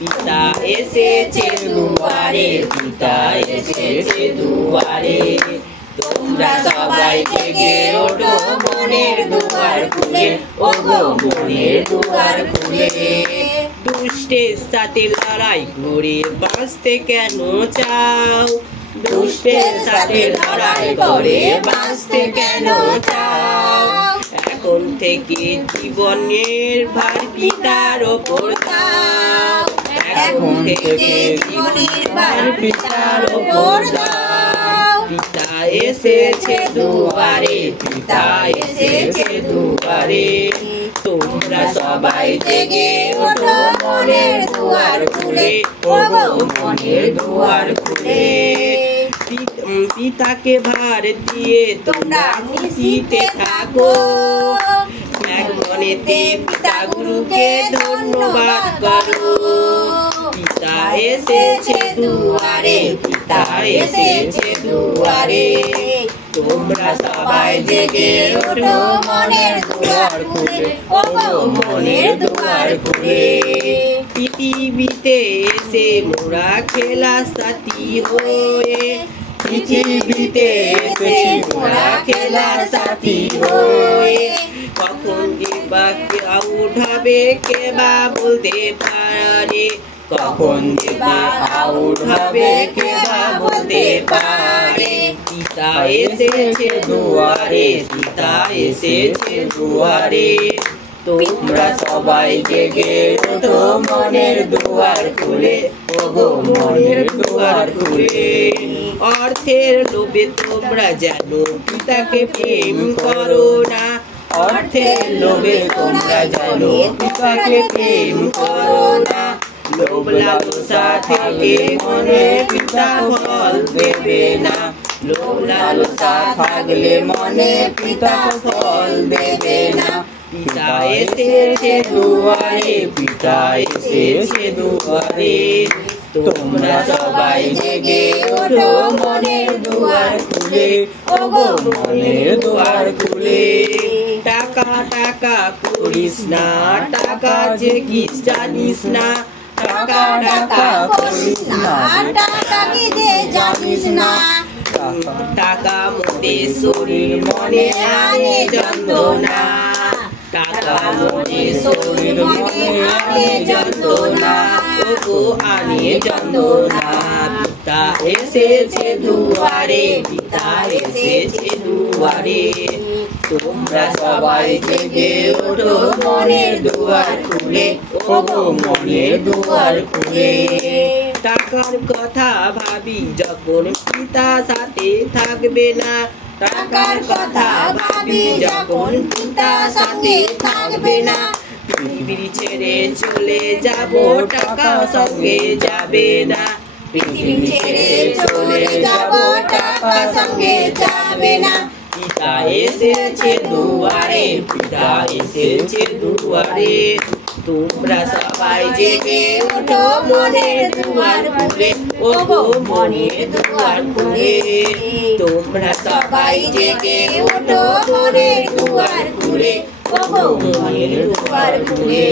পিতা এসেছে দুয়ারে, পিতা এসেছে দুয়ারে। তোমরা সবাই জেগে ওঠো, মনের দুয়ার খুলে, ওগো মনের দুয়ার খুলে। দুষ্টের সাথে লড়াই করে বাঁচতে কেন চাও? দুষ্টের সাথে লড়াই করে বাঁচতে কেন চাও? এখন থেকে জীবনের ভার পিতার ওপর দাও, এখন থেকে জীবনের ভার পিতার ওপর দাও। পিতা এসেছে দুয়ারে, পিতা এসেছে দুয়ারে। তোমরা সবাই জেগে ওঠো, মনের দুয়ার খুলে, ওগো মনের দুয়ার খুলে। পিতাকে ভার দিয়ে তোমরা খুশিতে থাকো, এক মনেতে পিতা গুরুকে ধন্যবাদ করো। পিতা এসেছে দুয়ারে, পিতা এসেছে দুয়ারে। তোমরা সবাই জেগে ওঠো, মনের দুয়ার খুলে, ওগো মনের দুয়ার খুলে। পৃথিবীতে এসে মোরা খেলা সাথী হয়ে, পৃথিবীতে এসেছি মোরা খেলা সাথী হয়ে। কখন যে বা আউট হবে কে বা বলতে পারে, কখন যে বা আউট হবে কে বা বলতে পারে। পিতা এসেছে দুয়ারে, পিতা এসেছে দুয়ারে। তোমরা সবাই জেগে ওঠো, মনের দুয়ার খুলে, ওগো মনের দুয়ার খুলে। অর্থের লোভে তোমরা যেন পিতাকে প্রেম করো না, অর্থের লোভে তোমরা যেন পিতাকে প্রেম করো না। লোভ লালসা থেকে মনে পিতা ফল দেবে না, লোভ লালসা থাকলে মনে পিতা ফল দেবে না। পিতা এসেছে দুয়ারে, পিতা এসেছে দুয়ারে। তোমরা সবাই জেগে ওঠো, মনের দুয়ার খুলে, ওগো মনের দুয়ার খুলে। টাকা টাকা করিস না, টাকা যে কি জানিস না, টাকা টাকা করিস না, টাকা কি যে জানিস না। টাকা মনে শরীর মনে আনে যন্ত্রণা, টাকা মনে শরীর মনে আনে যন্ত্রণা, ওগো আনে যন্ত্রণা। পিতা এসেছে দুয়ারে, পিতা এসেছে দুয়ারে। তোমরা সবাই জেগে ওঠো, মনের দুয়ার খুলে, ওগো মনের দুয়ার খুলে। টাকার কথা ভাবি যখন পিতা সাথে থাকবে না, টাকার কথা ভাবি যখন পিতা সাথে থাকবে না। পৃথিবী ছেড়ে চলে যাব, টাকা সঙ্গে যাবে না, পৃথিবী ছেড়ে চলে যাব, টাকা সঙ্গে যাবে না। পিতা এসেছে দুয়ারে, পিতা এসেছে দুয়ারে। তোমরা সবাই জেগে ওঠো, মনের দুয়ার খুলে, ওগো মনের দুয়ার খুলে। তোমরা সবাই জেগে ওঠো, মনের দুয়ার খুলে, ওগো মনের দুয়ার খুলে।